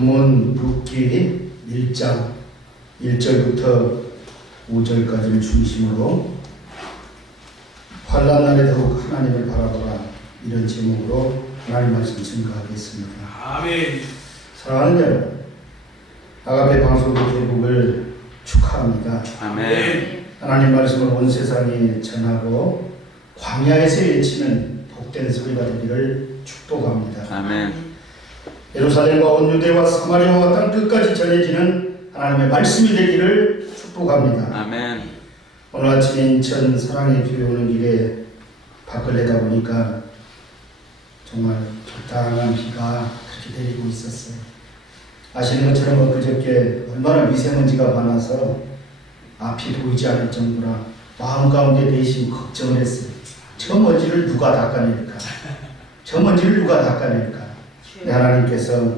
본문 룻기 1장 1절부터 5절까지를 중심으로 환난 날에 더욱 하나님을 바라보라, 이런 제목으로 하나님 말씀 증거하겠습니다. 아멘. 사랑하는 여러분, 아가페 방송국 개국을 축하합니다. 아멘. 하나님 말씀을 온 세상에 전하고 광야에서 외치는 복된 소리가 되기를 축복합니다. 아멘. 예루살렘과 온 유대와 사마리아와 땅 끝까지 전해지는 하나님의 말씀이 되기를 축복합니다. 아멘. 오늘 아침에 인천 사랑의 교회 오는 길에 밖을 내다보니까 정말 적당한 비가 그렇게 내리고 있었어요. 아시는 것처럼 그저께 얼마나 미세먼지가 많아서 앞이 보이지 않을 정도라 마음 가운데 내심 걱정을 했어요. 저 먼지를 누가 닦아낼까? 저 먼지를 누가 닦아낼까? 하나님께서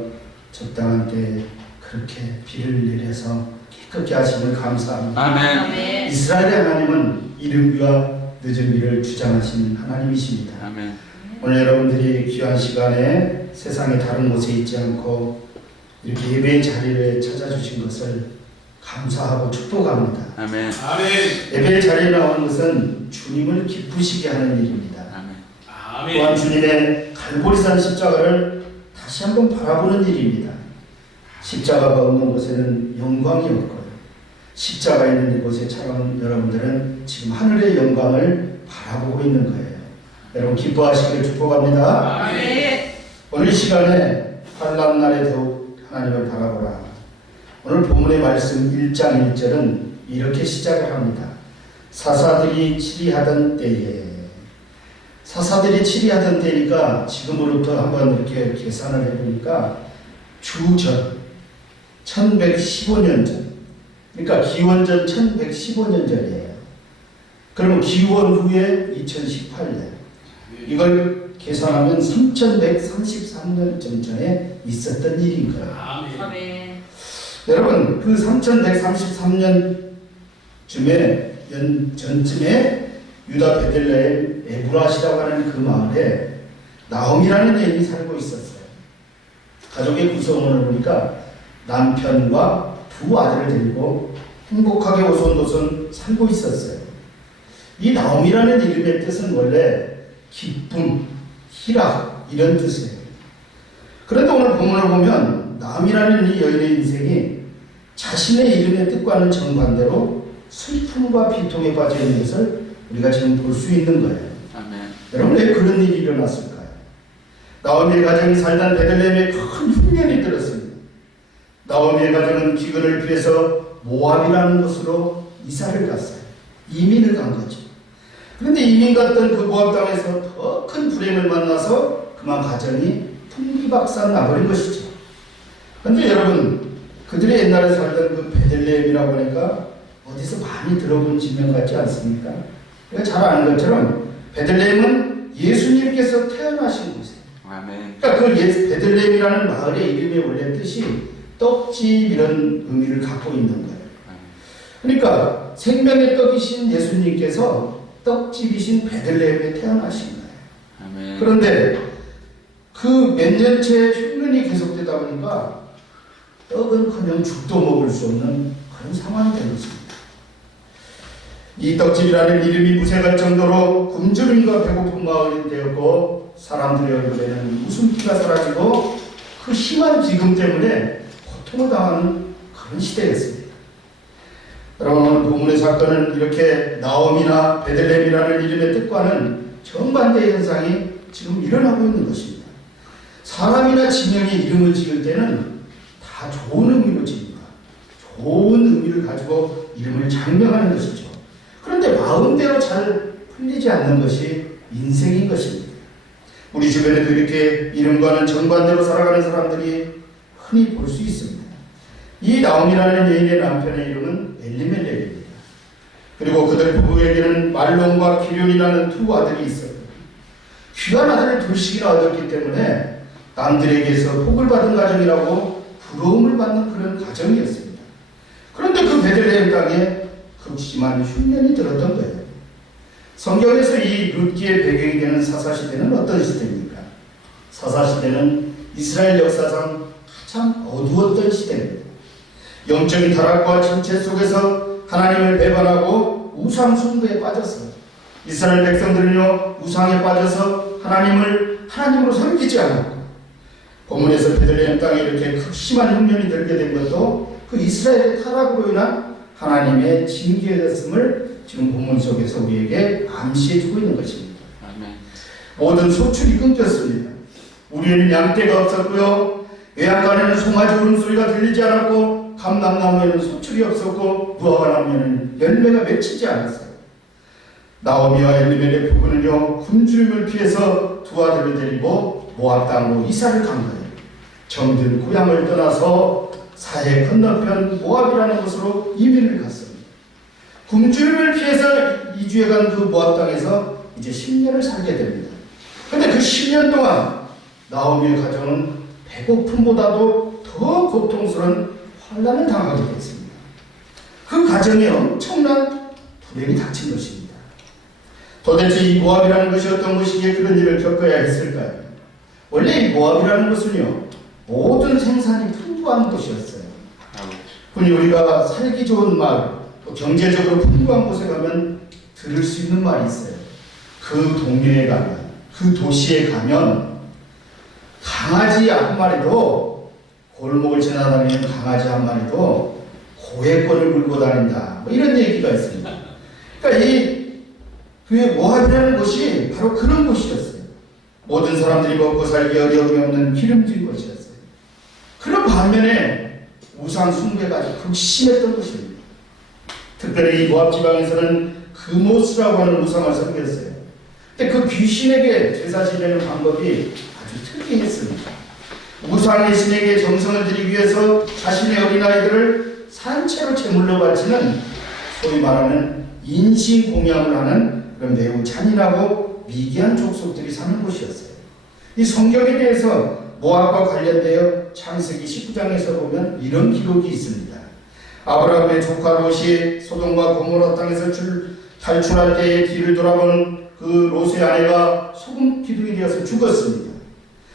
적당한 때에 그렇게 비를 내려서 깨끗게 하심을 감사합니다. 아멘. 이스라엘의 하나님은 이른비와 늦은비를 주장하시는 하나님이십니다. 아멘. 오늘 여러분들이 귀한 시간에 세상의 다른 곳에 있지 않고 이렇게 예배의 자리를 찾아주신 것을 감사하고 축복합니다. 아멘. 아멘. 예배의 자리에 나오는 것은 주님을 기쁘시게 하는 일입니다. 아멘. 또한 주님의 갈보리산 십자가를 다시 한번 바라보는 일입니다. 십자가가 없는 곳에는 영광이 없고요. 십자가 있는 이곳에처럼 여러분들은 지금 하늘의 영광을 바라보고 있는 거예요. 여러분 기뻐하시기를 축복합니다. 아멘. 오늘 시간에 환난 날에 더욱 하나님을 바라보라. 오늘 본문의 말씀 1장 1절은 이렇게 시작을 합니다. 사사들이 치리하던 때에. 사사들이 치리하던 때니까 지금으로부터 한번 이렇게 계산을 해보니까 주전 1115년 전, 그러니까 기원전 1115년 전이에요. 그러면 기원 후에 2018년, 이걸 계산하면 3133년 전에 있었던 일인 거예요. 아멘. 여러분, 그 3133년 전쯤에 유다 베들레헴 에브라시라고 하는 그 마을에 나홈이라는 여인이 살고 있었어요. 가족의 구성원을 보니까 남편과 두 아들을 데리고 행복하게 오손도손 살고 있었어요. 이 나홈이라는 이름의 뜻은 원래 기쁨, 희락 이런 뜻이에요. 그런데 오늘 본문을 보면 나홈이라는 이 여인의 인생이 자신의 이름의 뜻과는 정반대로 슬픔과 비통에 빠져 있는 것을 우리가 지금 볼 수 있는 거예요. 아멘. 여러분, 왜 그런 일이 일어났을까요? 나오미의 가정이 살던 베들레헴에 큰 흉년이 들었습니다. 나오미의 가정은 기근을 피해서 모압이라는 곳으로 이사를 갔어요. 이민을 간 거죠. 그런데 이민 갔던 그 모압 땅에서 더 큰 불행을 만나서 그만 가정이 풍비박산 나버린 것이죠. 그런데 여러분, 그들이 옛날에 살던 그 베들레헴이라고 하니까 어디서 많이 들어본 지명 같지 않습니까? 우리가 잘 아는 것처럼 베들레헴은 예수님께서 태어나신 곳이에요. 아멘. 그러니까 그 베들레헴이라는 마을의 이름의 원래 뜻이 떡집 이런 의미를 갖고 있는 거예요. 그러니까 생명의 떡이신 예수님께서 떡집이신 베들레헴에 태어나신 거예요. 아멘. 그런데 그 몇 년째 흉년이 계속되다 보니까 떡은커녕 죽도 먹을 수 없는 그런 상황이 된 것입니다. 이 떡집이라는 이름이 무색할 정도로 굶주림과 배고픈 마을이 되었고 사람들의 얼굴에는 웃음기가 사라지고 그 심한 기금 때문에 고통을 당하는 그런 시대였습니다. 여러분, 오늘 본문의 사건은 이렇게 나옴이나 베들레헴이라는 이름의 뜻과는 정반대의 현상이 지금 일어나고 있는 것입니다. 사람이나 지명의 이름을 지을 때는 다 좋은 의미로 지입니다. 좋은 의미를 가지고 이름을 장명하는 것이죠. 그런데 마음대로 잘 풀리지 않는 것이 인생인 것입니다. 우리 주변에도 이렇게 이름과는 정반대로 살아가는 사람들이 흔히 볼 수 있습니다. 이 나옴이라는 여인의 남편의 이름은 엘리멜렉입니다. 그리고 그들 부부에게는 말론과 기륜이라는 두 아들이 있어요. 귀한 아들을 둘씩이나 얻었기 때문에 남들에게서 복을 받은 가정이라고 부러움을 받는 그런 가정이었습니다. 그런데 그 베들레헴 땅에 극심한 흉년이 들었던 거예요. 성경에서 이 룻기의 배경이 되는 사사시대는 어떤 시대입니까? 사사시대는 이스라엘 역사상 가장 어두웠던 시대입니다. 영적인 타락과 침체 속에서 하나님을 배반하고 우상 숭배에 빠졌어요. 이스라엘 백성들은요, 우상에 빠져서 하나님으로 섬기지 않았고, 본문에서 베들레헴 땅에 이렇게 극심한 흉년이 들게 된 것도 그 이스라엘의 타락으로 인한 하나님의 징계였음을 지금 본문 속에서 우리에게 암시해주고 있는 것입니다. 아멘. 모든 소출이 끊겼습니다. 우리에는 양떼가 없었고요, 외양간에는 송아지 울음소리가 들리지 않았고, 감람나무에는 소출이 없었고, 무화과나무에는 열매가 맺히지 않았어요. 나오미와 엘리멜렉 부부는요, 굶주림을 피해서 두 아들을 데리고 모압 땅으로 이사를 간 거예요. 정든 고향을 떠나서 사해 건너편 모압이라는 곳으로 이민을 갔습니다. 굶주림을 피해서 이주해 간 그 모압 땅에서 이제 10년을 살게 됩니다. 그런데 그 10년 동안 나오미의 가정은 배고픔보다도 더 고통스러운 환난을 당하게 됐습니다. 그 가정에 엄청난 불행이 닥친 것입니다. 도대체 이 모압이라는 것이 어떤 것이기에 그런 일을 겪어야 했을까요? 원래 이 모압이라는 것은요, 모든 생산이 풍부한 곳이었어요. 흔히 우리가 살기 좋은 마을, 또 경제적으로 풍부한 곳에 가면 들을 수 있는 말이 있어요. 그 동네에 가면, 그 도시에 가면 강아지 한 마리도, 골목을 지나다니는 강아지 한 마리도 고액권을 물고 다닌다, 뭐 이런 얘기가 있습니다. 그러니까 그 모압이라는 곳이 바로 그런 곳이었어요. 모든 사람들이 먹고 살기 어려움이 없는 기름진 곳이었어요. 그런 반면에 우상 숭배가 극심했던 곳입니다. 특별히 이 모압 지방에서는 그모스라고 하는 우상을 섬겼어요. 근데 그 귀신에게 제사 지내는 방법이 아주 특이했습니다. 우상의 신에게 정성을 드리기 위해서 자신의 어린아이들을 산채로 제물로 바치는 소위 말하는 인신공양을 하는 그런 매우 잔인하고 미개한 족속들이 사는 곳이었어요. 이 성경에 대해서 모압과 관련되어 창세기 19장에서 보면 이런 기록이 있습니다. 아브라함의 조카 롯이 소돔과 고모라 땅에서 탈출할 때에 뒤를 돌아본 그 롯의 아내가 소금 기둥이 되어서 죽었습니다.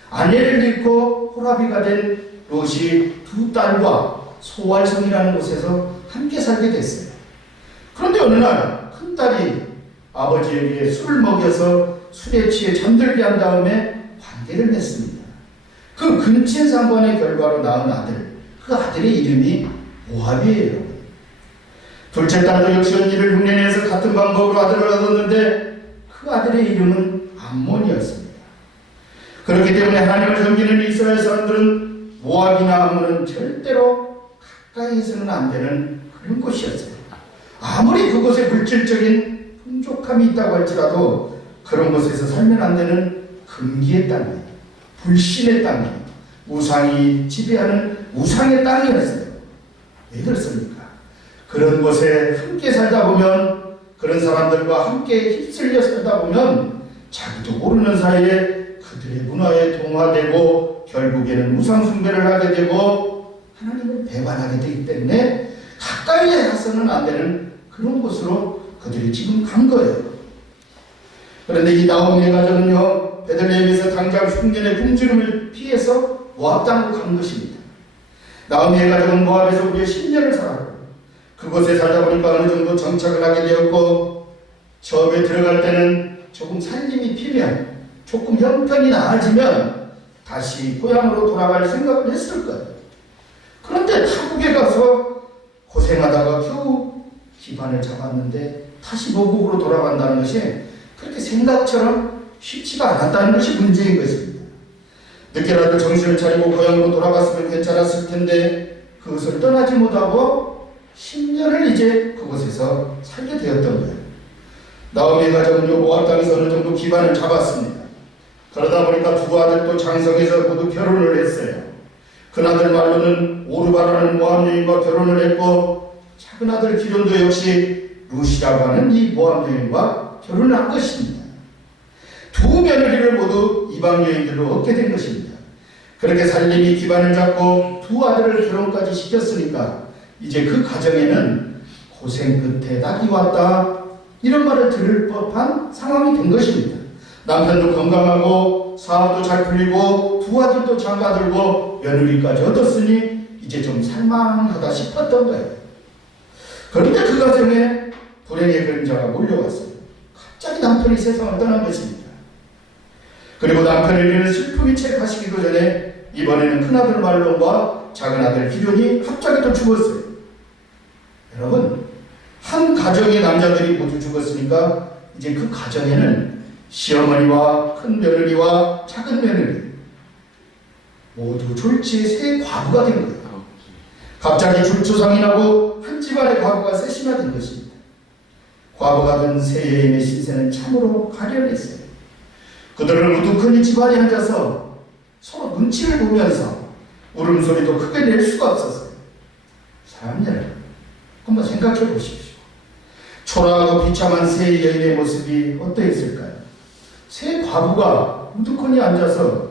아내를 잃고 호라비가 된 롯이 두 딸과 소알성이라는 곳에서 함께 살게 됐어요. 그런데 어느 날 큰딸이 아버지에게 술을 먹여서 술에 취해 잠들게 한 다음에 관계를 맺습니다. 그 근친상간의 결과로 낳은 아들, 그 아들의 이름이 모압이에요. 둘째 딸도 역시 언니를 흉내내서 같은 방법으로 아들을 얻었는데 그 아들의 이름은 암몬이었습니다. 그렇기 때문에 하나님을 섬기는 이스라엘 사람들은 모압이나 암몬은 절대로 가까이에서는 안 되는 그런 곳이었어요. 아무리 그곳에 물질적인 풍족함이 있다고 할지라도 그런 곳에서 살면 안 되는 금기의 땅이에요. 불신의 땅이에요. 우상이 지배하는 우상의 땅이었어요. 왜 그렇습니까? 그런 곳에 함께 살다 보면, 그런 사람들과 함께 휩쓸려 살다 보면 자기도 모르는 사이에 그들의 문화에 동화되고 결국에는 우상 숭배를 하게 되고 하나님을 배반하게 되기 때문에 가까이에 가서는 안 되는 그런 곳으로 그들이 지금 간 거예요. 그런데 이 나오미의 가정은요, 베들레헴에서 당장 흉년의 굶주림을 피해서 모압 땅으로 간 것입니다. 나오미의 가정은 모압에서 무려 10년을 살았고, 그곳에 살다 보니까 어느 정도 정착을 하게 되었고, 처음에 들어갈 때는 조금 살림이 피면, 조금 형편이 나아지면 다시 고향으로 돌아갈 생각을 했을 거예요. 그런데 타국에 가서 고생하다가 겨우 기반을 잡았는데 다시 모국으로 돌아간다는 것이 그렇게 생각처럼 쉽지가 않았다는 것이 문제인 것입니다. 늦게라도 정신을 차리고 고향으로 돌아갔으면 괜찮았을 텐데 그것을 떠나지 못하고 10년을 이제 그곳에서 살게 되었던 거예요. 나오미의 가정은 모압 땅에서 어느 정도 기반을 잡았습니다. 그러다 보니까 두 아들도 장성해서 모두 결혼을 했어요. 큰아들 말로는 오르바라는 모압 여인과 결혼을 했고, 작은 아들 기련도 역시 룻이라고 하는 이 모압 여인과 결혼을 한 것입니다. 두 며느리를 모두 이방 여인들로 얻게 된 것입니다. 그렇게 살림이 기반을 잡고 두 아들을 결혼까지 시켰으니까 이제 그 가정에는 고생 끝에 낙이 왔다, 이런 말을 들을 법한 상황이 된 것입니다. 남편도 건강하고 사업도 잘 풀리고 두 아들도 장가들고 며느리까지 얻었으니 이제 좀 살만하다 싶었던 거예요. 그런데 그 가정에 불행의 그림자가 몰려왔어요. 갑자기 남편이 세상을 떠난 것입니다. 그리고 남편에게는 슬픔이 채 가시기도 전에 이번에는 큰아들 말론과 작은아들 기련이 갑자기 또 죽었어요. 여러분, 한 가정의 남자들이 모두 죽었으니까 이제 그 가정에는 시어머니와 큰 며느리와 작은 며느리 모두 졸지에 새 과부가 된 거예요. 갑자기 줄초상이 나고 한 집안의 과부가 셋이나 된 것입니다. 과부가 된 세 여인의 신세는 참으로 가련했어요. 그들은 우두커니 집안에 앉아서 서로 눈치를 보면서 울음소리도 크게 낼 수가 없었어요. 사람 여러분, 한번 생각해 보십시오. 초라하고 비참한 세 여인의 모습이 어떠했을까요? 세 과부가 우두커니 앉아서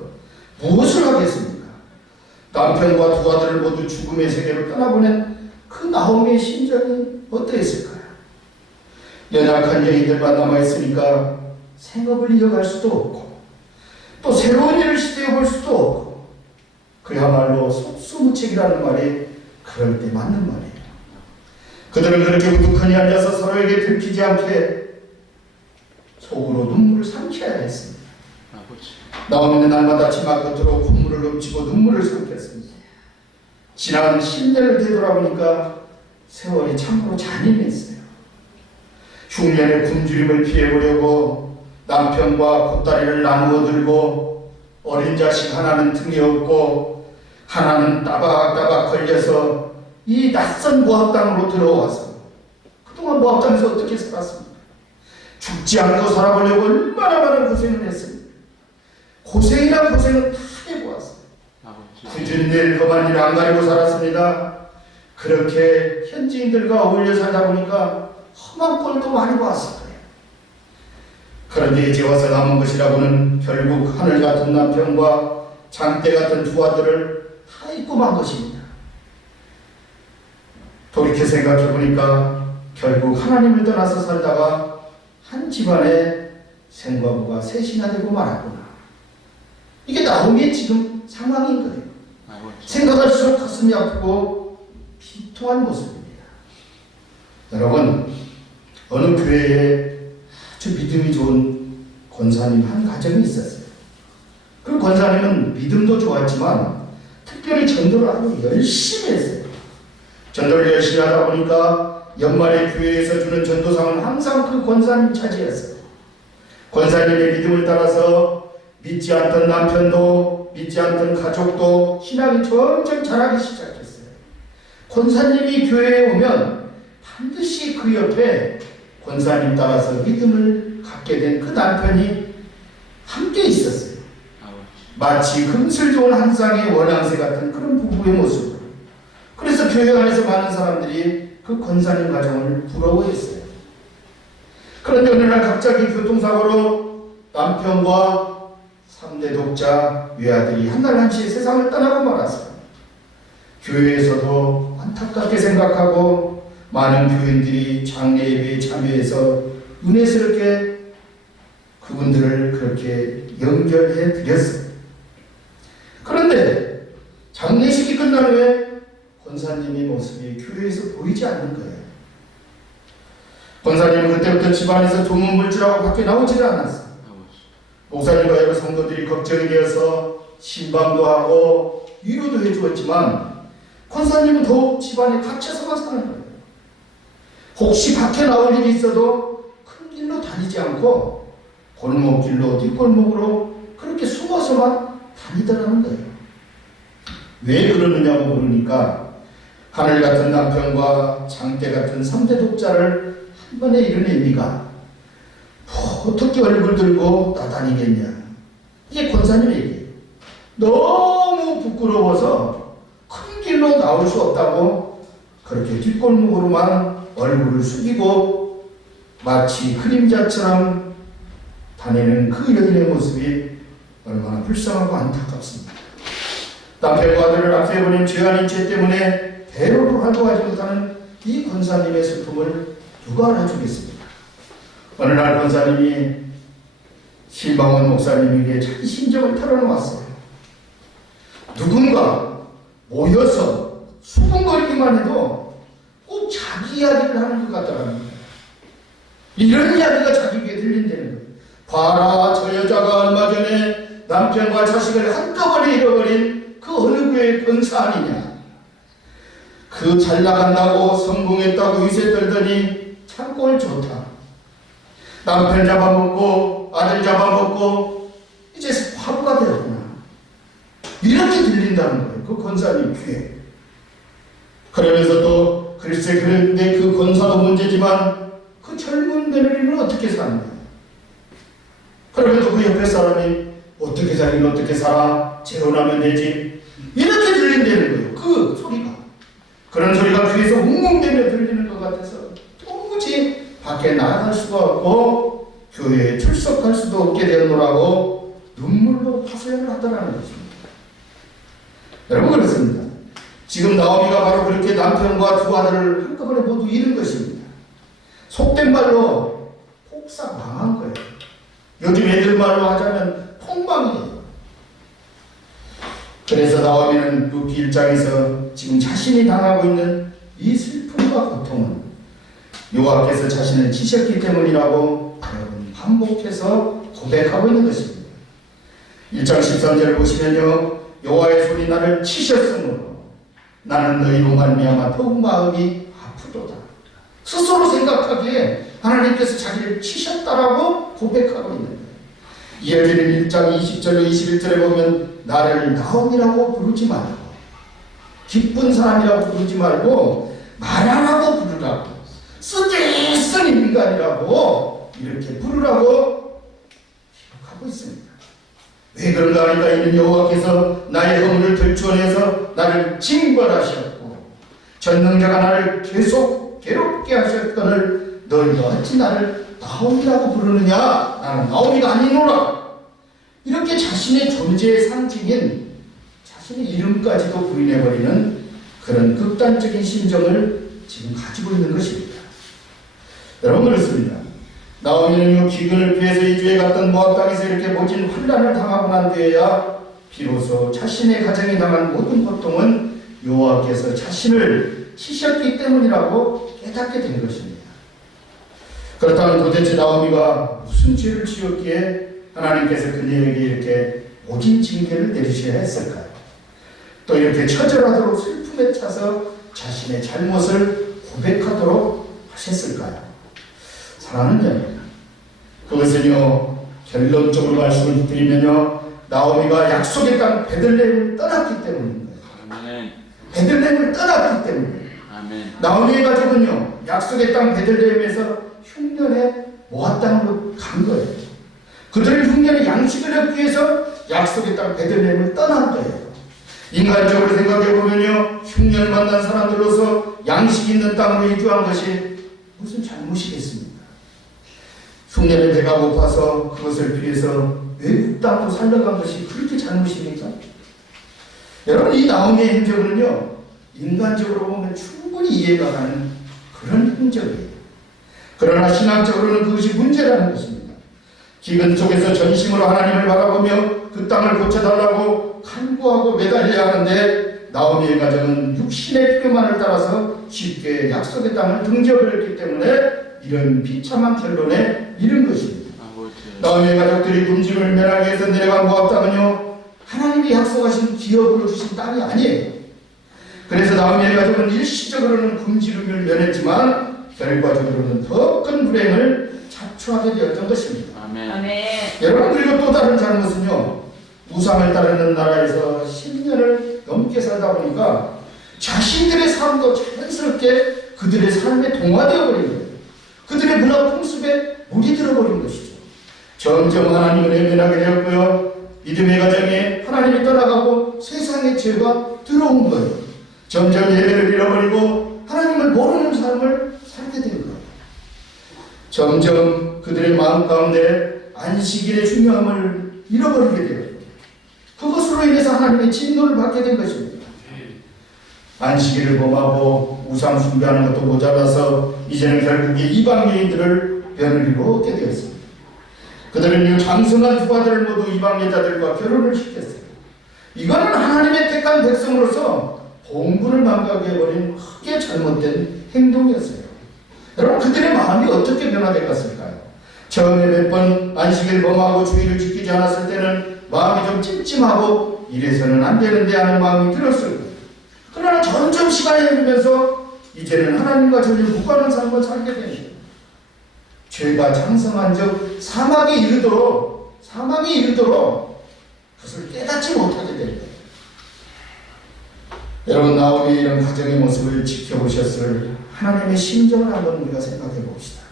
무엇을 하겠습니까? 남편과 두 아들을 모두 죽음의 세계로 떠나보낸 그 나오미의 심정이 어떠했을까요? 연약한 여인들만 남아있으니까 생업을 이어갈 수도 없고 또 새로운 일을 시도해 볼 수도 없고 그야말로 속수무책이라는 말이 그럴 때 맞는 말이에요. 그들은 그렇게 우두커니 앉아서 서로에게 들키지 않게 속으로 눈물을 삼켜야 했습니다. 나오미는 날마다 치마 끝으로 콧물을 훔치고 눈물을 삼켰습니다. 지난 10년을 되돌아보니까 세월이 참으로 잔인했어요. 흉년의 굶주림을 피해보려고 남편과 보따리를 나누어 들고 어린 자식 하나는 등에 업고 하나는 따박따박 걸려서 이 낯선 모압 땅으로 들어와서 그동안 모압 땅에서 어떻게 살았습니까? 죽지 않고 살아보려고 얼마나 많은 고생을 했습니까? 고생이란 고생은 다 해보았어요. 굳은 일, 험한 일 안 가리고 살았습니다. 그렇게 현지인들과 어울려 살다 보니까 험한 꼴도 많이 보았을 거예요. 그런데 이제 와서 남은 것이라고는 결국 하늘 같은 남편과 장대 같은 두 아들을 다 잊고 만 것입니다. 돌이켜 생각해 보니까 결국 하나님을 떠나서 살다가 한 집안에 생과부가 셋이나 되고 말았구나. 이게 나오미의 지금 상황인 거예요. 생각할수록 가슴이 아프고 비통한 모습입니다. 여러분, 어느 교회에 아주 믿음이 좋은 권사님 한 가정이 있었어요. 그 권사님은 믿음도 좋았지만 특별히 전도를 아주 열심히 했어요. 전도를 열심히 하다 보니까 연말에 교회에서 주는 전도상은 항상 그 권사님 차지했어요. 권사님의 믿음을 따라서 믿지 않던 남편도 믿지 않던 가족도 신앙이 점점 자라기 시작했어요. 권사님이 교회에 오면 반드시 그 옆에 권사님 따라서 믿음을 갖게 된 그 남편이 함께 있었어요. 마치 금슬 좋은 한 쌍의 원앙새 같은 그런 부부의 모습으로. 그래서 교회 안에서 많은 사람들이 그 권사님 가정을 부러워했어요. 그런데 어느 날 갑자기 교통사고로 남편과 3대 독자 외아들이 한날 한시에 세상을 떠나고 말았어요. 교회에서도 안타깝게 생각하고 많은 교인들이 장례 예배에 참여해서 은혜스럽게 그분들을 그렇게 연결해 드렸어요. 그런데 장례식이 끝난 후에 권사님의 모습이 교회에서 보이지 않는 거예요. 권사님은 그때부터 집안에서 두문물질하고 밖에 나오질 않았어요. 목사님과 여러 성도들이 걱정이 되어서 신방도 하고 위로도 해주었지만 권사님은 더욱 집안에 갇혀서만 사는 거예요. 혹시 밖에 나올 일이 있어도 큰 길로 다니지 않고 골목길로 뒷골목으로 그렇게 숨어서만 다니더라는 거예요. 왜 그러느냐고 물으니까 하늘 같은 남편과 장대 같은 3대 독자를 한 번에 이룬 의미가 어떻게 얼굴 들고 나다니겠냐. 이게 권사님 얘기예요. 너무 부끄러워서 큰 길로 나올 수 없다고 그렇게 뒷골목으로만 얼굴을 숙이고 마치 그림자처럼 다니는 그 여인의 모습이 얼마나 불쌍하고 안타깝습니다. 남편과 아들을 앞에 보낸 죄 아닌 죄 때문에 대로를 활동하지 못하는 이 권사님의 슬픔을 누가 알아주겠습니까? 어느 날 권사님이 신방원 목사님에게 자기 심정을 털어놓았어요. 누군가 모여서 수군거리기만 해도 꼭 자기 이야기를 하는 것 같더라는 거예요. 이런 이야기가 자기에게 들린다는 거예요. 봐라, 저 여자가 얼마 전에 남편과 자식을 한꺼번에 잃어버린 그 어느 교회 권사 아니냐. 그 잘 나간다고 성공했다고 유세 떨더니 참 꼴 좋다. 남편 잡아먹고 아들 잡아먹고 이제 화부가 되었구나. 이렇게 들린다는 거예요. 그 권사님 귀에. 그러면서도 글쎄 그런데 그 권사도 문제지만 그 젊은 며느리는 어떻게 사는 거예요? 그러면서 그 옆에 사람이 어떻게 살긴 어떻게 살아? 재혼하면 되지. 이렇게 들린다는 거예요. 그 소리가. 그런 소리가 귀에서 웅웅대며 들리는 것 같아서 도무지 밖에 나아갈 수가 없고 교회에 출석할 수도 없게 되노라고 눈물로 하소연을 하더라는 것입니다. 여러분 그렇습니다. 지금 나오미가 바로 그렇게 남편과 두 아들을 한꺼번에 모두 잃은 것입니다. 속된 말로 폭삭 망한 거예요. 요즘 애들 말로 하자면 폭망이에요. 그래서 나오미는 그 길장에서 지금 자신이 당하고 있는 이 슬픔과 고통은 여호와께서 자신을 치셨기 때문이라고 반복해서 고백하고 있는 것입니다. 1장 13절을 보시면요. 여호와의 손이 나를 치셨으므로 나는 너희로 말미암아 더욱 마음이 아프도다. 스스로 생각하기에 하나님께서 자기를 치셨다라고 고백하고 있는 거예요. 이어지는 1장 20절로 21절에 보면 나를 나옴이라고 부르지 말고 기쁜 사람이라고 부르지 말고 말하라고 부르라고 쓰디쓴 인간이라고 이렇게 부르라고 기록하고 있습니다. 왜 그런가 하니까 이는 여호와께서 나의 허물을 들추어내서 나를 징벌하셨고 전능자가 나를 계속 괴롭게 하셨거늘 너희가 어찌 나를 나옴이라고 부르느냐? 나는 나옴이가 아니노라. 이렇게 자신의 존재의 상징인 자신의 이름까지도 부인해버리는 그런 극단적인 심정을 지금 가지고 있는 것입니다. 여러분 그렇습니다. 나오미는 이 기근을 피해서 이주에 갔던 모압 땅에서 이렇게 모진 환난을 당하고 난 뒤에야 비로소 자신의 가정이 당한 모든 고통은 여호와께서 자신을 치셨기 때문이라고 깨닫게 된 것입니다. 그렇다면 도대체 나오미가 무슨 죄를 지었기에 하나님께서 그녀에게 이렇게 모진 징계를 내리셔야 했을까요? 또 이렇게 처절하도록 슬픔에 차서 자신의 잘못을 고백하도록 하셨을까요? 사랑하는 자입니다. 그것은요, 결론적으로 말씀을 드리면요, 나오미가 약속의 땅 베들레헴을 떠났기 때문인 거예요. 아멘. 베들레헴을 떠났기 때문에. 아멘. 나오미의 가족은요, 약속의 땅 베들레헴에서 흉년의 모압 땅으로 간 거예요. 그들은 흉년의 양식을 얻기 위해서 약속의 땅 베들레헴을 떠난 거예요. 인간적으로 생각해보면요, 흉년을 만난 사람들로서 양식이 있는 땅으로 이주한 것이 무슨 잘못이겠습니까? 흉년에 배가 고파서 그것을 피해서 외국 땅으로 살려간 것이 그렇게 잘못입니까? 여러분, 이 나오미의 행적은요, 인간적으로 보면 충분히 이해가 가는 그런 행적이에요. 그러나 신앙적으로는 그것이 문제라는 것입니다. 기근 속에서 전심으로 하나님을 바라보며 그 땅을 고쳐달라고 간구하고 매달려야 하는데 나오미의 가정은 육신의 필요만을 따라서 쉽게 약속의 땅을 등져버렸기 때문에 이런 비참한 결론에 이른 것입니다. 나오미의 가족들이 금식을 면하기 위해서 내려간 모압 땅은요, 하나님이 약속하신 기업으로 주신 땅이 아니에요. 그래서 나오미의 가족은 일시적으로는 금지름을 면했지만 결과적으로는 더 큰 불행을 자초하게 되었던 것입니다. 아멘. 아멘. 여러분, 그리고 또 다른 잘못은요, 우상을 따르는 나라에서 10년을 넘게 살다 보니까 자신들의 삶도 자연스럽게 그들의 삶에 동화되어 버린 거예요. 그들의 문화 풍습에 물이 들어버린 것이죠. 점점 하나님을 외면하게 되었고요, 믿음의 가정에 하나님이 떠나가고 세상의 죄가 들어온 거예요. 점점 예배를 잃어버리고 하나님을 모르는 삶을 살게 된 거예요. 점점 그들의 마음 가운데 안식일의 중요함을 잃어버리게 되었고, 그것으로 인해서 하나님의 진노를 받게 된 것입니다. 안식일을 범하고 우상 숭배하는 것도 모자라서 이제는 결국에 이방 여인들을 며느리로 얻게 되었습니다. 그들은 이 장성한 후아들을 모두 이방 여자들과 결혼을 시켰어요. 이거는 하나님의 택한 백성으로서 본분을 망가게 해버린 크게 잘못된 행동이었어요. 여러분, 그들의 마음이 어떻게 변화돼 갔을까요? 처음에 몇 번 안식일 범하고 주의를 지키지 않았을 때는 마음이 좀 찜찜하고 이래서는 안 되는데 하는 마음이 들었을 거예요. 그러나 점점 시간이 흐르면서 이제는 하나님과 전혀 무관한 삶을 살게 되죠. 죄가 장성한 적 사망에 이르도록 그것을 깨닫지 못하게 될 거예요. 여러분, 나오미의 이런 가정의 모습을 지켜보셨을 하나님의 심정을 한번 우리가 생각해 봅시다.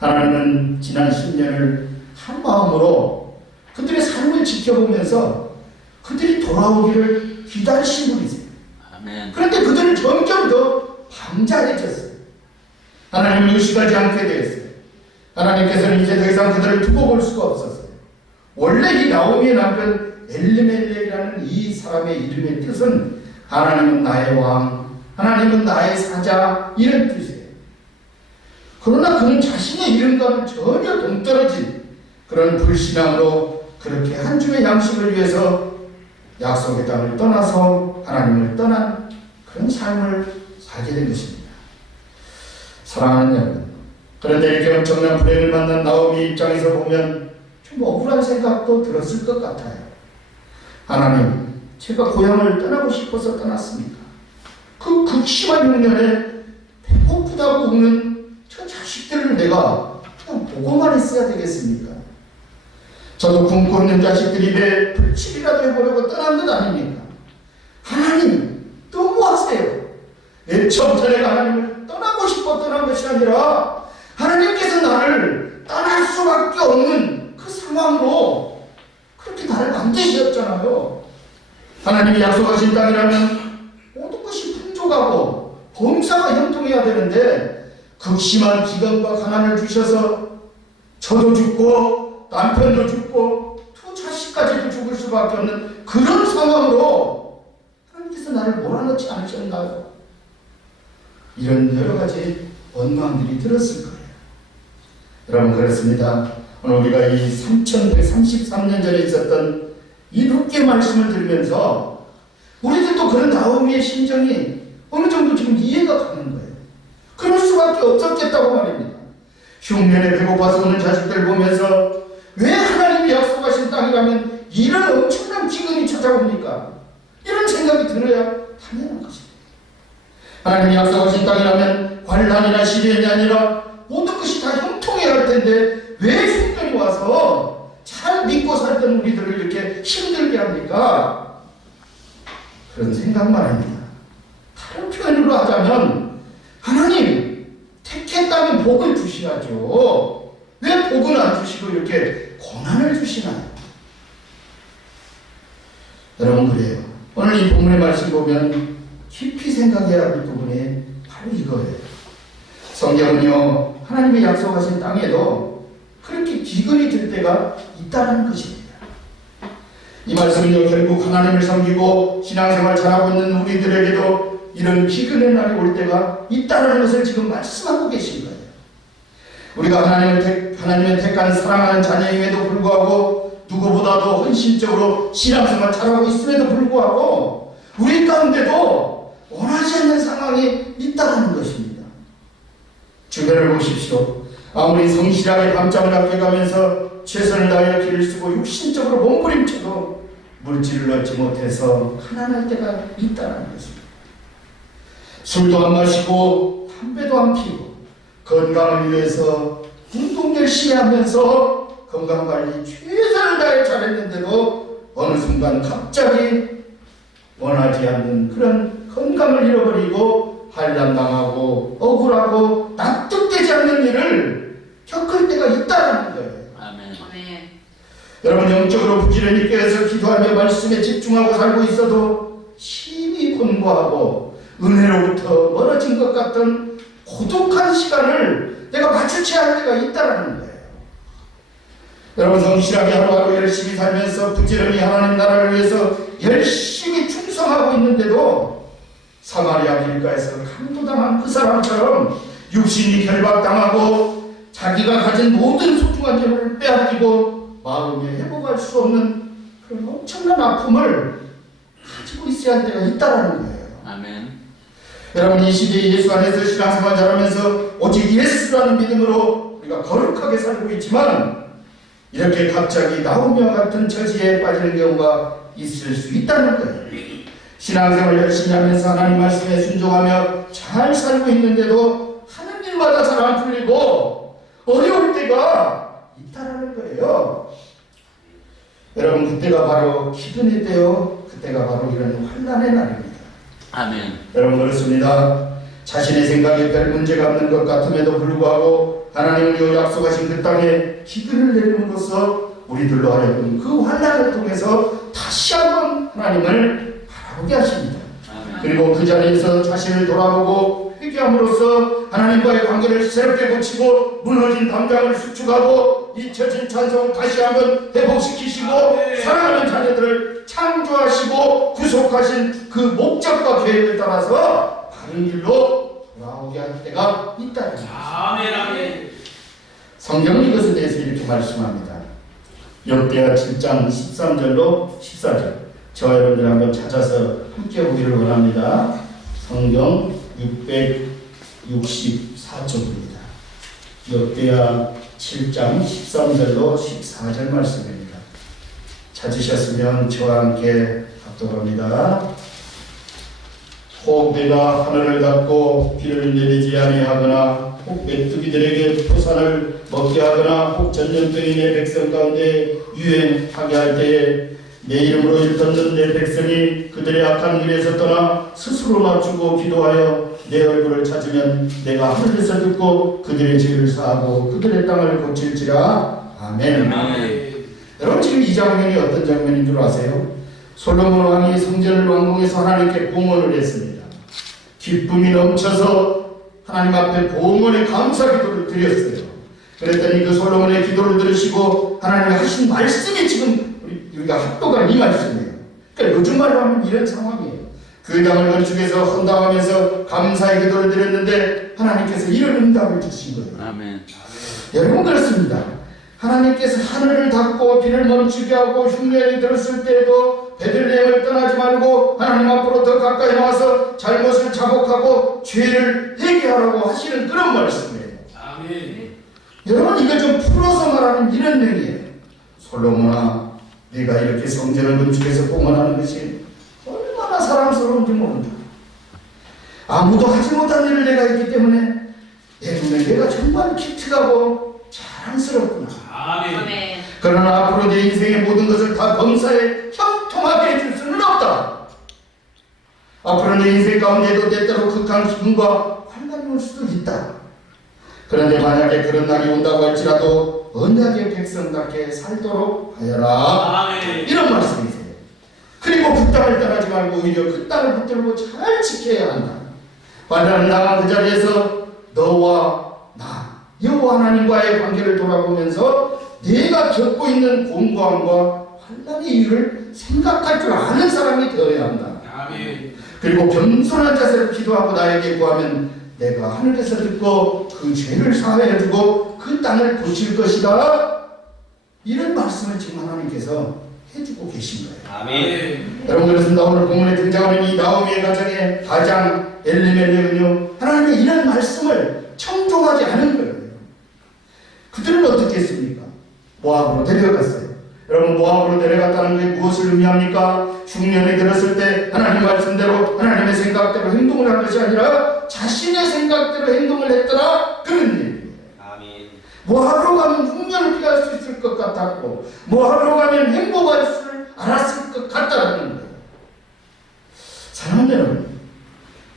하나님은 지난 10년을 한 마음으로 그들의 삶을 지켜보면서 그들이 돌아오기를 기다리신 분이세요. 아멘. 그런데 그들은 점점 더 방자해졌어요. 하나님을 의식하지 않게 되었어요. 하나님께서는 이제 더 이상 그들을 두고 볼 수가 없었어요. 원래 이 나오미의 남편 엘리멜렉이라는 이 사람의 이름의 뜻은 하나님은 나의 왕, 하나님은 나의 사자, 이런 뜻이에요. 그러나 그는 자신의 이름과는 전혀 동떨어진 그런 불신앙으로 그렇게 한 줌의 양식을 위해서 약속의 땅을 떠나서 하나님을 떠난 그런 삶을 살게 된 것입니다. 사랑하는 여러분, 그런데 이렇게 엄청난 불행을 만난 나오미 입장에서 보면 좀 억울한 생각도 들었을 것 같아요. 하나님, 제가 고향을 떠나고 싶어서 떠났습니까? 그 극심한 흉년에 배고프다고 우는 저 자식들을 내가 그냥 보고만 있어야 되겠습니까? 저도 굶고 있는 자식들이 입에 불칠이라도 해보려고 떠난 것 아닙니까? 하나님, 너무하세요. 처음부터 내가 하나님을 떠나고 싶어 떠난 것이 아니라 하나님께서 나를 떠날 수밖에 없는 그 상황으로 그렇게 나를 만드셨잖아요. 하나님이 약속하신 땅이라면 모든 것이 풍족하고 범사가 형통해야 되는데 극심한 기근과 가난을 주셔서 저도 죽고 남편도 죽고 두 자식까지도 죽을 수밖에 없는 그런 상황으로 하나님께서 나를 몰아넣지 않으셨나요? 이런 여러 가지 원망들이 들었을 거예요. 여러분, 그렇습니다. 오늘 우리가 이 3133년 전에 있었던 이 룻기의 말씀을 들으면서 우리들도 그런 나오미의 심정이 어느 정도 지금 이해가 가는 거예요. 그럴 수밖에 없었겠다고 말입니다. 흉년에 배고파서 오는 자식들 보면서 왜 하나님이 약속하신 땅이라면 이런 엄청난 기근이 찾아옵니까? 이런 생각이 들어야 당연한 것입니다. 하나님이 약속하신 땅이라면 환난이나 시련이 아니라 모든 것이 다 형통해야 할 텐데 왜 흉년이 와서 잘 믿고 살던 우리들을 이렇게 힘들게 합니까? 그런 생각만 합니다. 다른 표현으로 하자면 하나님, 택했다면 복을 주셔야죠. 왜 복은 안 주시고 이렇게 고난을 주시나요? 여러분, 그래요. 오늘 이 본문의 말씀 보면 깊이 생각해야 할 부분이 바로 이거예요. 성경은요, 하나님이 약속하신 땅에도 그렇게 기근이 들 때가 있다는 것입니다. 이 말씀은요, 결국 하나님을 섬기고 신앙생활 잘하고 있는 우리들에게도 이런 기근의 날이 올 때가 있다는 것을 지금 말씀하고 계신 거예요. 우리가 하나님의 택한 사랑하는 자녀임에도 불구하고 누구보다도 헌신적으로 신앙생활 잘하고 있음에도 불구하고 우리 가운데도 원하지 않는 상황이 있다는 것입니다. 주변을 보십시오. 아무리 성실하게 밤잠을 아껴가면서 최선을 다하여 길을 쓰고 육신적으로 몸부림쳐도 물질을 얻지 못해서 가난할 때가 있다는 것입니다. 술도 안 마시고 담배도 안 피고 건강을 위해서 운동 열심히 하면서 건강관리 최선을 다해 잘했는데도 어느 순간 갑자기 원하지 않는 그런 건강을 잃어버리고 한량당하고 억울하고 납득되지 않는 일을 겪을 때가 있다는 거예요. 아멘. 여러분, 영적으로 부지런히 깨어서 기도하며 말씀에 집중하고 살고 있어도 심히 공부하고 은혜로부터 멀어진 것 같은 고독한 시간을 내가 마주쳐야 할 때가 있다는 거예요. 여러분, 성실하게 하루하루 열심히 살면서 부지런히 하나님 나라를 위해서 열심히 충성하고 있는데도 사마리아 길가에서 강도당한 그 사람처럼 육신이 결박당하고 자기가 가진 모든 소중한 재물을 빼앗기고 마음에 회복할 수 없는 그런 엄청난 아픔을 가지고 있어야 할 때가 있다라는 거예요. 아멘. 여러분, 이 시대에 예수 안에서 신앙생활 잘하면서 오직 예수라는 믿음으로 우리가 거룩하게 살고 있지만 이렇게 갑자기 나오미와 같은 처지에 빠지는 경우가 있을 수 있다는 거예요. 신앙생활 열심히 하면서 하나님 말씀에 순종하며 잘 살고 있는데도 하는 일마다 잘 안 풀리고 어려울 때가 있다라는 거예요. 여러분, 그때가 바로 기근의 때요, 그때가 바로 이런 환난의 날입니다. 아멘. 여러분, 그렇습니다. 자신의 생각에 별 문제가 없는 것 같음에도 불구하고 하나님이 약속하신 그 땅에 기근을 내림으로써 우리들로 하여금 그 환난을 통해서 다시 한번 하나님을 바라보게 하십니다. 아멘. 그리고 그 자리에서 자신을 돌아보고 회개함으로써 하나님과의 관계를 새롭게 고치고 무너진 담장을 수축하고 잊혀진 찬송 다시 한번 회복시키시고 사랑하는 자녀들을 창조하시고 구속하신 그 목적과 계획을 따라서 바른 길로 돌아오게 할 때가 있다는 것입니다. 아멘. 아멘. 성경은 이것에 대해서 이렇게 말씀합니다. 역대하 7장 13절로 14절. 저와 여러분들 한번 찾아서 함께 보기를 원합니다. 성경 664쪽입니다. 역대하 7장 13절로 14절 말씀입니다. 찾으셨으면 저와 함께 합독합니다. 혹 내가 하늘을 닫고 비를 내리지 아니하거나 혹 메뚜기들에게 토산을 먹게 하거나 혹 전염병이 내 백성 가운데 유행하게 할 때에 내 이름으로 일컫는 내 백성이 그들의 악한 길에서 떠나 스스로 낮추고 기도하여 내 얼굴을 찾으면 내가 하늘에서 듣고 그들의 죄를 사하고 그들의 땅을 고칠지라. 아멘. 아멘. 여러분, 지금 이 장면이 어떤 장면인 줄 아세요? 솔로몬 왕이 성전을 완공해서 하나님께 봉헌을 했습니다. 기쁨이 넘쳐서 하나님 앞에 봉헌의 감사 기도를 드렸어요. 그랬더니 그 솔로몬의 기도를 들으시고 하나님이 하신 말씀이 지금 우리가 합독한 이 말씀이에요. 그러니까 요즘 말로 하면 이런 상황이에요. 그 땅을 건축해서 헌당하면서 감사의 기도를 드렸는데 하나님께서 이런 응답을 주신 거예요. 아멘. 여러분, 그렇습니다. 하나님께서 하늘을 닫고 비를 멈추게 하고 흉년이 들었을 때에도 베들레헴을 떠나지 말고 하나님 앞으로 더 가까이 나와서 잘못을 자복하고 죄를 회개하라고 하시는 그런 말씀이에요. 아멘. 여러분, 이거 좀 풀어서 말하는 이런 얘기예요. 솔로몬아, 네가 이렇게 성전을 건축해서 봉헌하는 것이 얼마나 사랑스러운지 모른다. 아무도 하지 못한 일을 내가 했기 때문에 내 눈에 내가 정말 기특하고 자랑스럽구나. 아멘. 그러나 앞으로 내 인생의 모든 것을 다 범사에 형통하게 해줄 수는 없다. 앞으로 내 인생 가운데도 때때로 극한 기분과 환난이 올 수도 있다. 그런데 만약에 그런 날이 온다고 할지라도 언약의 백성답게 살도록 하여라. 아멘. 이런 말씀이세요. 그리고 그 땅을 떠나지 말고 오히려 그 땅을 붙들고 잘 지켜야 한다. 환난을 당한 그 자리에서 너와 나 여호와 하나님과의 관계를 돌아보면서 내가 겪고 있는 공고함과 환난의 이유를 생각할 줄 아는 사람이 되어야 한다. 아멘. 그리고 겸손한 자세로 기도하고 나에게 구하면 내가 하늘에서 듣고 그 죄를 사하여주고 그 땅을 고칠 것이다. 이런 말씀을 지금 하나님께서 해주고 계신 거예요. 아멘. 여러분, 그렇습니다. 오늘 본문에 등장하는 이 나오미의 가정의 가장 엘리멜렉은요, 하나님의 이런 말씀을 청종하지 않은 거예요. 그들은 어떻게 했습니까? 모압으로 데려갔어요. 여러분, 모압으로 데려갔다는 게 무엇을 의미합니까? 흉년이 들었을 때 하나님 말씀대로 하나님의 생각대로 행동을 한 것이 아니라 자신의 생각대로 행동을 했더라, 그런 얘기예요. 아멘. 모압으로 가면 흉년을 피할 수 있을 것 같았고 모압으로 가면 행복할 줄 알았을 것 같다는 거예요. 사랑하는 여러분,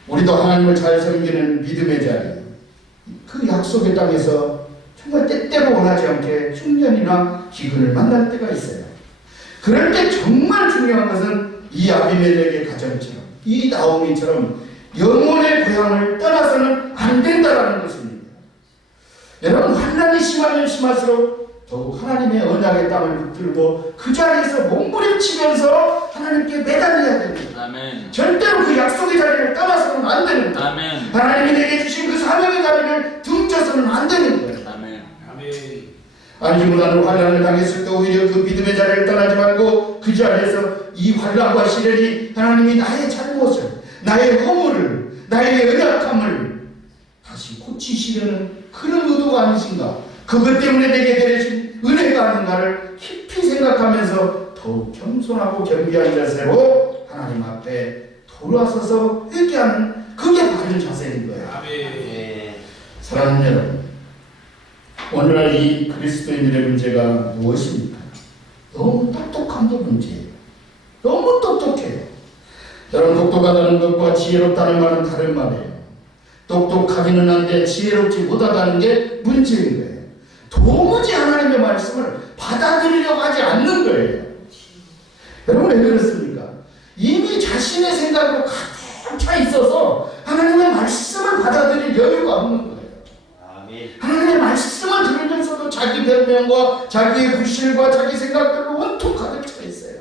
우리도 하나님을 잘 섬기는 믿음의 자리, 그 약속의 땅에서 정말 때때로 원하지 않게 흉년이나 기근을 만날 때가 있어요. 그럴 때 정말 중요한 것은 이 아비멜렉의 가정처럼, 이 나오미처럼 영혼의 고향을 떠나서는 안 된다는 것입니다. 여러분, 환난이 심하면 심할수록 더욱 하나님의 언약의 땅을 붙들고 그 자리에서 몸부림치면서 하나님께 매달려야 됩니다. 아멘. 절대로 그 약속의 자리를 떠나서는 안 되는 거예요. 아멘. 하나님이 내게 주신 그 사명의 자리를 등져서는 안 되는 거예요. 아멘. 안주문하는 환란을 당했을 때 오히려 그 믿음의 자리를 떠나지 말고 그 자리에서 이 환란과 시련이 하나님이 나의 잘못을, 나의 허물을, 나의 연약함을 다시 고치시려는 그런 의도가 아니신가, 그것 때문에 내게 내리신 은혜가 아닌가를 깊이 생각하면서 더욱 겸손하고 겸비한 자세로 하나님 앞에 돌아서서 회개하는, 그게 바른 자세인 거예요. 아멘. 사랑하는 여러분, 오늘날 이 그리스도인들의 문제가 무엇입니까? 너무 똑똑한 게 문제예요. 너무 똑똑해요. 여러분, 똑똑하다는 것과 지혜롭다는 말은 다른 말이에요. 똑똑하기는 한데 지혜롭지 못하다는 게 문제인 거예요. 도무지 하나님의 말씀을 받아들이려고 하지 않는 거예요. 여러분, 왜 그렇습니까? 이미 자신의 생각으로 가득 차 있어서 하나님의 말씀을 받아들일 여유가 없는 거예요. 하나님의 말씀을 들으면서도 자기 변명과 자기의 부실과 자기 생각들로 온통 가득 차 있어요.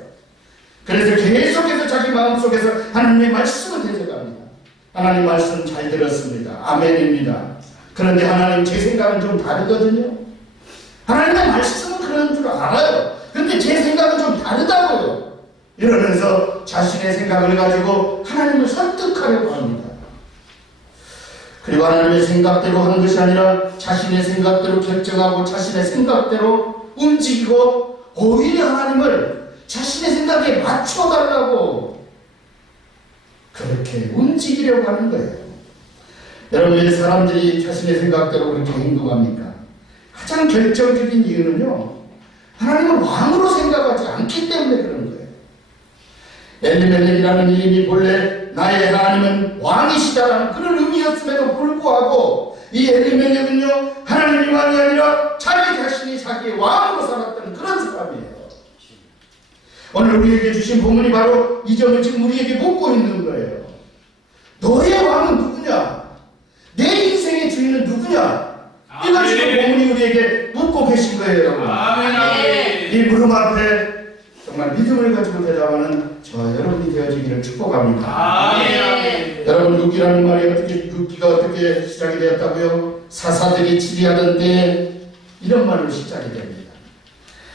그래서 계속해서 자기 마음속에서 하나님의 말씀을 대적합니다. 하나님 말씀 잘 들었습니다. 아멘입니다. 그런데 하나님, 제 생각은 좀 다르거든요. 하나님의 말씀은 그런 줄 알아요. 그런데 제 생각은 좀 다르다고요. 이러면서 자신의 생각을 가지고 하나님을 설득하려고 합니다. 그리고 하나님의 생각대로 하는 것이 아니라 자신의 생각대로 결정하고 자신의 생각대로 움직이고 오히려 하나님을 자신의 생각에 맞춰달라고 그렇게 움직이려고 하는 거예요. 여러분, 왜 사람들이 자신의 생각대로 그렇게 행동합니까? 가장 결정적인 이유는요, 하나님을 왕으로 생각하지 않기 때문에 그런 거예요. 엘리멜렉이라는 이름이 본래 나의 하나님은 왕이시다라는 그런 의미였음에도 불구하고 이 엘리멜렉은요, 하나님이 왕이 아니라 자기 자신이 자기의 왕으로 살았던 그런 사람이에요. 오늘 우리에게 주신 본문이 바로 이 점을 지금 우리에게 묻고 있는 거예요. 너의 왕은 누구냐? 내 인생의 주인은 누구냐? 이걸 지금 본문이 우리에게 묻고 계신 거예요, 여러분. 이 물음 앞에 정말 믿음을 가지고 대답하는 저 여러분이 되어지기를 축복합니다. 여러분, 룻기라는 말이 룻기가 어떻게 시작이 되었다고요? 사사들이 치리하던 때 이런 말로 시작이 됩니다.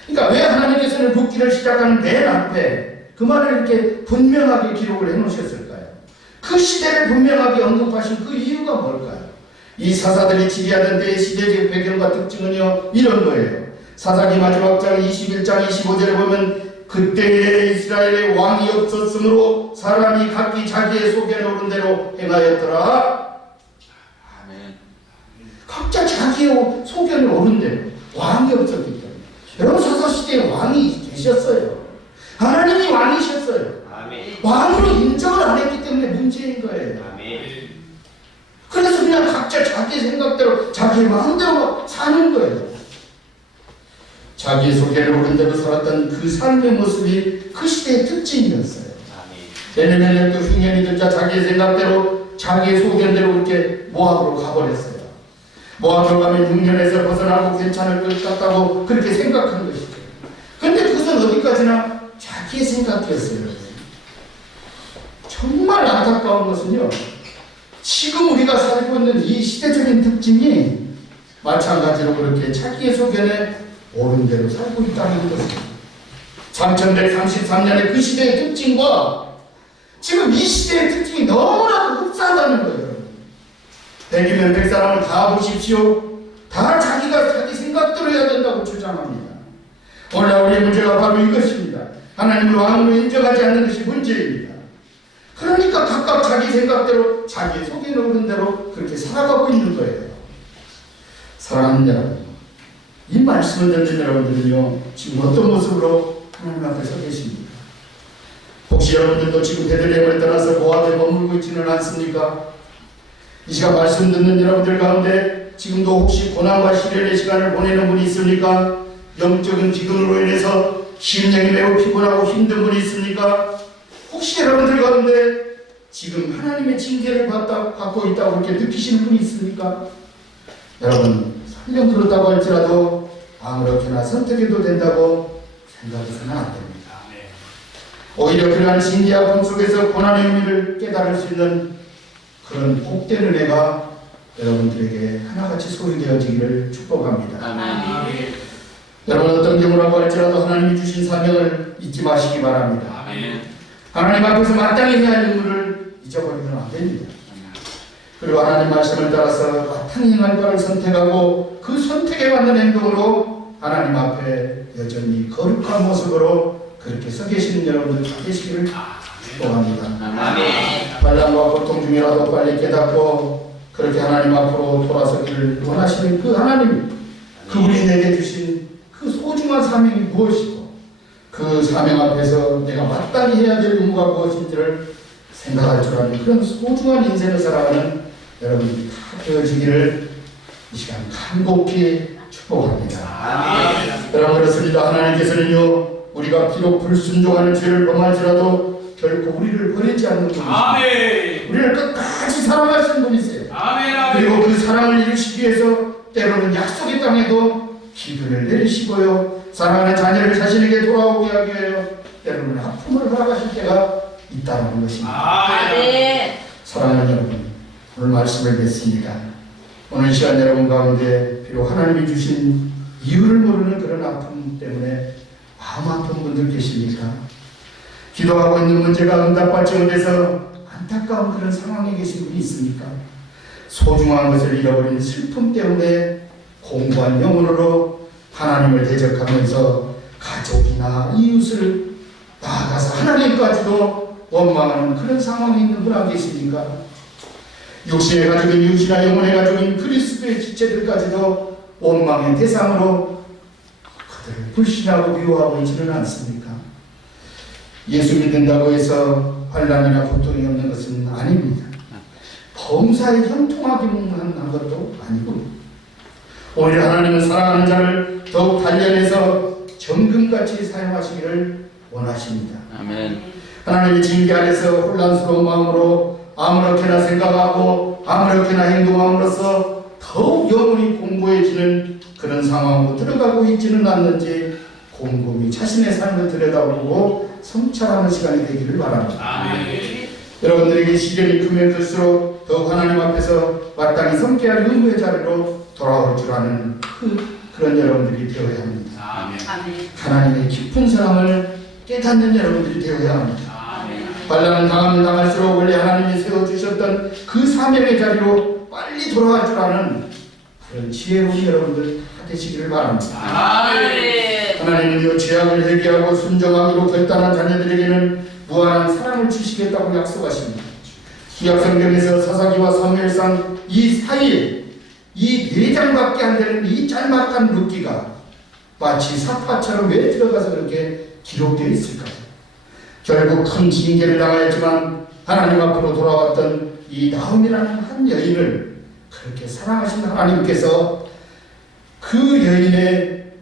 그러니까 왜 하나님께서는 룻기를 시작하는 맨 앞에 그 말을 이렇게 분명하게 기록을 해놓으셨을까요? 그 시대를 분명하게 언급하신 그 이유가 뭘까요? 이 사사들이 치리하던 때의 시대적 배경과 특징은요, 이런 거예요. 사사기 마지막 장 21장 25절에 보면 그때에 이스라엘의 왕이 없었으므로 사람이 각기 자기의 속에 오른 대로 행하였더라. 아멘. 각자 자기의 속에 오른 대로, 왕이 없었기 때문에. 여러분, 사사시대에 왕이 계셨어요. 하나님이 왕이셨어요. 아멘. 왕으로 인정을 안 했기 때문에 문제인 거예요. 아멘. 그래서 그냥 각자 자기 생각대로 자기 마음대로 사는 거예요. 자기 소개를 오른 대로 살았던 그 삶의 모습이 그 시대의 특징이었어요. 엘리멜렉도 흉년이 들자 자기의 생각대로 자기의 소견대로 그렇게 모압으로 가버렸어요. 모압으로 가면 흉년에서 벗어나고 괜찮을 것 같다고 그렇게 생각한 것이죠. 그런데 그것은 어디까지나 자기의 생각이었어요. 정말 안타까운 것은요, 지금 우리가 살고 있는 이 시대적인 특징이 마찬가지로 그렇게 자기의 소견에 옳은 대로 살고 있다는 것입니다. 3133년의 그 시대의 특징과 지금 이 시대의 특징이 너무나도 흡사하다는 거예요. 100이면 100사람을 다 보십시오. 다 자기가 자기 생각대로 해야 된다고 주장합니다. 오늘 우리의 문제가 바로 이것입니다. 하나님을 왕으로 인정하지 않는 것이 문제입니다. 그러니까 각각 자기 생각대로 자기 속에 놓은 대로 그렇게 살아가고 있는 거예요. 사랑하는 여러분, 이 말씀을 듣는 여러분들은요, 지금 어떤 모습으로 하나님 앞에 서 계십니까? 혹시 여러분들도 지금 베들레헴을 떠나서 모압에 머물고 있지는 않습니까? 이 시간 말씀 듣는 여러분들 가운데 지금도 혹시 고난과 시련의 시간을 보내는 분이 있습니까? 영적인 기근으로 인해서 심령이 매우 피곤하고 힘든 분이 있습니까? 혹시 여러분들 가운데 지금 하나님의 징계를 받고 있다고 그렇게 느끼시는 분이 있습니까? 여러분, 설령 그렇다고 할지라도 아무렇게나 선택해도 된다고 생각해서는 안 됩니다. 오히려 그러한 징계와 아픔 속에서 고난의 의미를 깨달을 수 있는 그런 복된 은혜가 여러분들에게 하나같이 소유되어지기를 축복합니다. 여러분 어떤 경우라고 할지라도 하나님이 주신 사명을 잊지 마시기 바랍니다. 아멘. 하나님 앞에서 마땅히 해야 할 임무를 잊어버리면 안 됩니다. 그리고 하나님 말씀을 따라서 마땅히 행할 바를 선택하고 그 선택에 맞는 행동으로 하나님 앞에 여전히 거룩한 모습으로 그렇게 서 계시는 여러분들 다 되시기를 축복합니다. 아멘. 환난과 고통 중이라도 빨리 깨닫고 그렇게 하나님 앞으로 돌아서기를 원하시는 그 하나님, 그분이 내게 주신 그 소중한 사명이 무엇이고 그 사명 앞에서 내가 마땅히 해야 될 의무가 무엇인지를 생각할 줄 아는 그런 소중한 인생을 살아가는 여러분들이 다 되어지기를 이 시간 간곡히 축복합니다. 아멘. 여러분 그렇습니다. 하나님께서는요 우리가 비록 불순종하는 죄를 범할지라도 결코 우리를 버리지 않는 분이십니다. 아멘. 우리를 끝까지 사랑하시는 분이세요. 아멘. 그리고 그 사랑을 이루시기 위해서 때로는 약속의 땅에도 기근을 내리시고요 사랑하는 자녀를 자신에게 돌아오게 하기 위하여 때로는 아픔을 허락하실 때가 있다는 것입니다. 아멘. 사랑하는 여러분, 오늘 말씀을 뵙습니다. 오늘 시간 여러분 가운데 비록 하나님이 주신 이유를 모르는 그런 아픔 때문에 마음 아픈 분들 계십니까? 기도하고 있는 문제가 응답받지 못해서 안타까운 그런 상황에 계신 분이 있습니까? 소중한 것을 잃어버린 슬픔 때문에 공부한 영혼으로 하나님을 대적하면서 가족이나 이웃을 나아가서 하나님까지도 원망하는 그런 상황에 있는 분 안 계십니까? 육신의 가족인 이웃이나 영혼의 가족인 그리스도의 지체들까지도 원망의 대상으로 그들을 불신하고 미워하고 있지는 않습니까? 예수 믿는다고 해서 환난이나 고통이 없는 것은 아닙니다. 범사에 형통하기만 한 것도 아니고 오히려 하나님은 사랑하는 자를 더욱 단련해서 정금같이 사용하시기를 원하십니다. 아멘. 하나님의 징계 아래서 혼란스러운 마음으로 아무렇게나 생각하고 아무렇게나 행동함으로써 더욱 영혼이 공고해지는 그런 상황으로 들어가고 있지는 않는지 곰곰이 자신의 삶을 들여다보고 성찰하는 시간이 되기를 바랍니다. 아멘. 여러분들에게 시련이 크면 클수록 더욱 하나님 앞에서 마땅히 섬겨야 할 의무의 자리로 돌아올 줄 아는 그런 여러분들이 되어야 합니다. 아멘. 하나님의 깊은 사랑을 깨닫는 여러분들이 되어야 합니다. 아멘. 환난을 당하면 당할수록 원래 하나님이 세워주셨던 그 사명의 자리로 빨리 돌아갈 줄 아는 그런 지혜로운 여러분들 다 되시기를 바랍니다. 아멘. 하나님은요 죄악을 회개하고 순종하기로 결단한 자녀들에게는 무한한 사랑을 주시겠다고 약속하십니다. 구약 성경에서 사사기와 사무엘상 이 사이에 이 4장밖에 안 되는 이 짤막한 룻기가 마치 사파처럼 왜 들어가서 그렇게 기록되어 있을까요? 결국 큰 징계를 당하였지만 하나님 앞으로 돌아왔던 이 나홈이라는 한 여인을 그렇게 사랑하신 하나님께서 그 여인의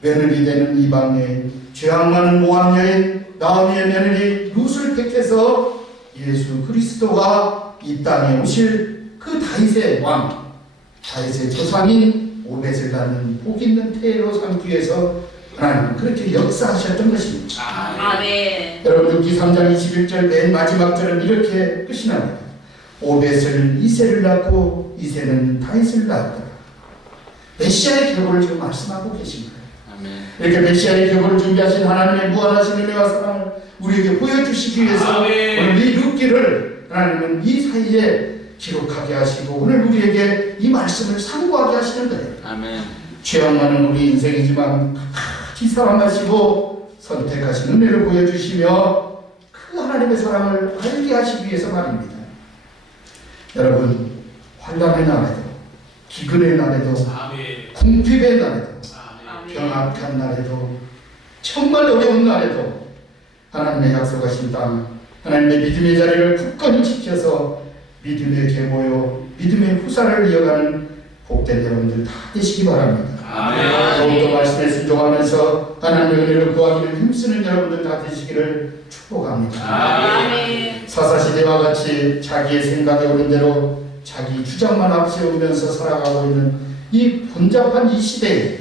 며느리 되는 이방 여인, 죄악 많은 모함 여인 나오미의 며느리 룻을 택해서 예수 그리스도가 이 땅에 오실 그 다윗의 왕, 다윗의 조상인 오벳을 낳는 복 있는 태로 삼기 위해서 하나님은 그렇게 역사하셨던 것입니다. 아멘. 여러분 룻기 3장 21절 맨 마지막 절은 이렇게 끝이 납니다. 오벳을 이새를 낳고 이새는 다윗을 낳았다. 메시아의 계보를 지금 말씀하고 계신 거예요. 이렇게 메시아의 계보를 준비하신 하나님의 무한하신 은혜와 사랑을 우리에게 보여주시기 위해서 오늘 이 룻기를 하나님은 이 사이에 기록하게 하시고 오늘 우리에게 이 말씀을 상고하게 하시는 거예요. 아멘. 죄악 많은 우리 인생이지만 끝까지 사랑하시고 선택하신 은혜를 보여주시며 그 하나님의 사랑을 알게 하시기 위해서 말입니다. 여러분 환난의 날에도 기근의 날에도 궁핍의 날에도 병악한 날에도 정말 어려운 날에도 하나님의 약속하신 땅 하나님의 믿음의 자리를 굳건히 지켜서 믿음의 계보요 믿음의 후사를 이어가는 복된 여러분들 다 되시기 바랍니다. 더욱더 말씀에 순종하면서 하나님의 은혜를 구하기를 힘쓰는 여러분들 다 되시기를 축복합니다. 사사시대와 같이 자기의 생각에 오른 대로 자기 주장만 앞세우면서 살아가고 있는 이 혼잡한 이 시대에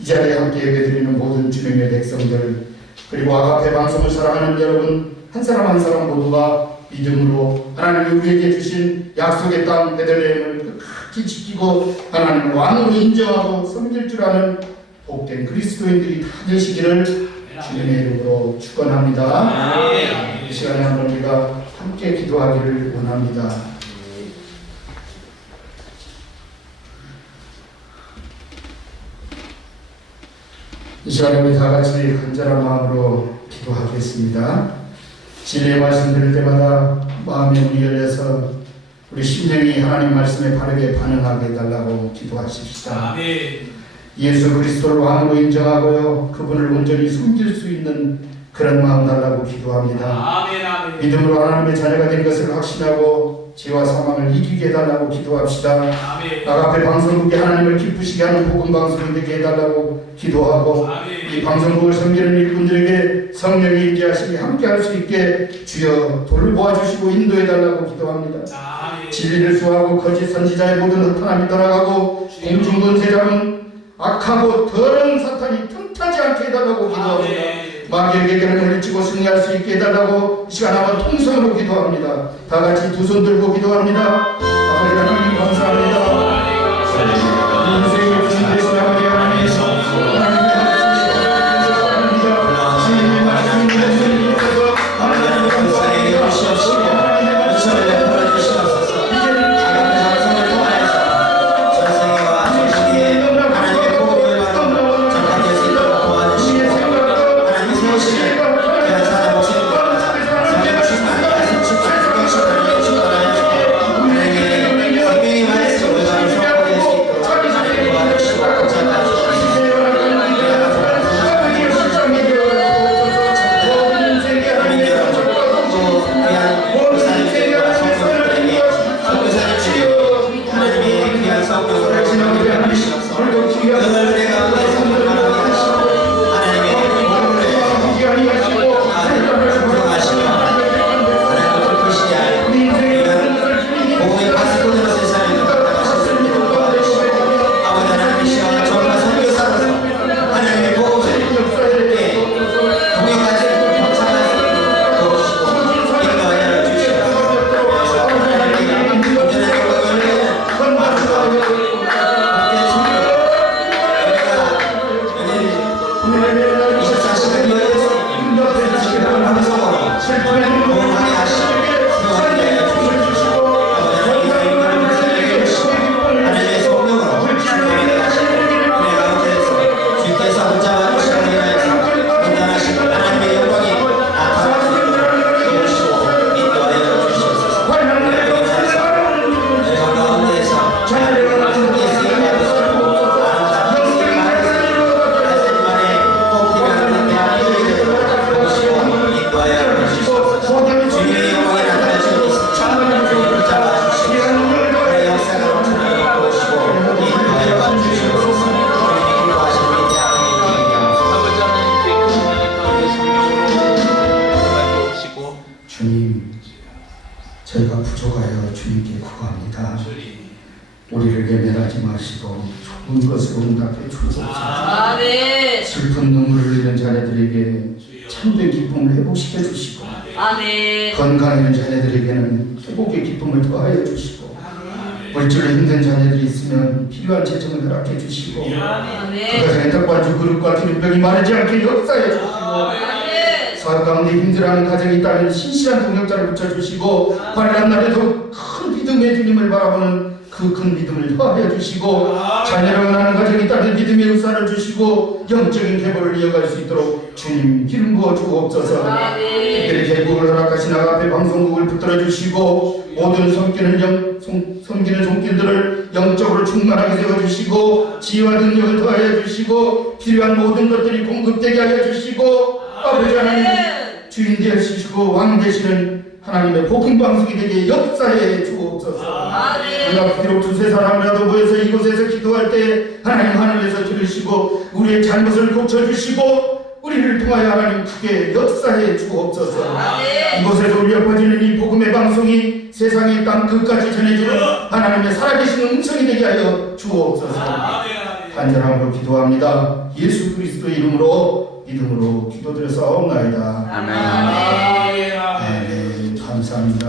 이 자리에 함께 예배드리는 모든 주님의 백성들 그리고 아가페 방송을 사랑하는 여러분 한 사람 한 사람 모두가 믿음으로 하나님이 우리에게 주신 약속의 땅 베들레헴을 끝까지 지키고 하나님을 왕으로 인정하고 섬길 줄 아는 복된 그리스도인들이 다 되시기를 주님의 이름으로 축원합니다. 이 시간에 한번 우리가 함께 기도하기를 원합니다. 이 시간에 우리 다 같이 간절한 마음으로 기도하겠습니다. 진리의 말씀 들을 때마다 마음의 문이 열려서 우리 심령이 하나님 말씀에 바르게 반응하게 해달라고 기도하십시다. 예수 그리스도를 왕으로 인정하고요, 그분을 온전히 숨길 수 있는 그런 마음 달라고 기도합니다. 믿음으로 하나님의 자녀가 된 것을 확신하고 죄와 사망을 이기게 해달라고 기도합시다. 나앞에 방송국에 하나님을 기쁘시게 하는 복음 방송이 되게 해달라고 기도하고, 이 방송국을 섬기는 일꾼들에게 성령이 임재하시니 함께 할 수 있게 주여 돌보아주시고 인도해달라고 기도합니다. 진리를 수하고 거짓 선지자의 모든 흩어남이 떠나가고 공중권세자는 악하고 더러운 사탄이 틈타지 않게 해달라고 기도합니다. 마귀에게 그를 물리치고 승리할 수 있게 해달라고 이 시간 한번 통성으로 기도합니다. 다 같이 두 손 들고 기도합니다. 아버지 하나님 감사합니다. 인생의 주신 되신 아버지 하나님, 주님의 말씀 주님께서 하나님 감사합니다. 저희가 부족하여 주님께 구합니다. 우리를 외면하지 마시고 좋은 것으로 응답해 주옵소서. 아멘. 슬픈 눈물을 흘리는 자녀들에게 참된 기쁨을 회복시켜 주시고, 아멘. 건강에 있는 자녀들에게는 회복의 기쁨을 더하여 주시고, 물질로 힘든 자녀들이 있으면 필요한 재정을 허락해 주시고, 그 가정에 떡반죽 그릇과 기름병이 마르지 않게 역사해 주시고, 사업 가운데 힘들어하는 가정이 있다면 신실한 동역자를 붙여주시고, 환난 날에도 큰 믿음의 주님을 바라보는 그 큰 믿음을 더하여 주시고, 자녀를 원하는 가정이 있다면 믿음의 의사를 주시고 영적인 계보를 이어갈 수 있도록 주님 기름 부어 주옵소서. 특별히 계보를 허락하신 앞에 방송국을 붙들어 주시고, 모든 섬기는 손길들을 영적으로 충만하게 세워주시고, 지혜와 능력을 더하여 주시고, 필요한 모든 것들이 공급되게 하여 주시고, 아버지 하나님 주인 되시고 왕 되시는 하나님의 복음 방송이 되게 역사해 주옵소서. 우리가 비록 두세 사람이라도 모여서 이곳에서 기도할 때 하나님 하늘에서 들으시고 우리의 잘못을 고쳐주시고 우리를 통하여 하나님 크게 역사해 주옵소서. 이곳에서 울려 퍼지는 이 복음의 방송이 세상의 땅 끝까지 전해지는 하나님의 살아계신 음성이 되게 하여 주옵소서. 간절함으로 기도합니다. 예수 그리스도 이름으로 믿음으로 기도드려 싸움나이다. 아멘. 아멘. 감사합니다.